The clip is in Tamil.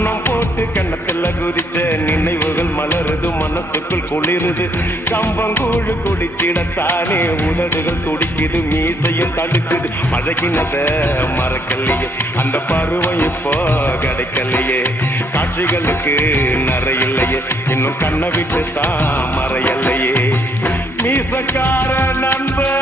கண்ணம் போட்டு கண்ணத்துல குதிச்ச நினைவுகள் மலருது, மனசுக்குள் குளிருது. கம்பங்கூழு குடிச்சிடத்தானே உதடுகள் துடிக்குது, மீசையும் தடுக்குது. பழகினத மறக்கலையே, அந்த பருவம் இப்போ கிடைக்கலையே. காட்சிகளுக்கு நிறையில்லையே, இன்னும் கண்ணை விட்டு தான் மறையலையே. மீசக்கார நண்பா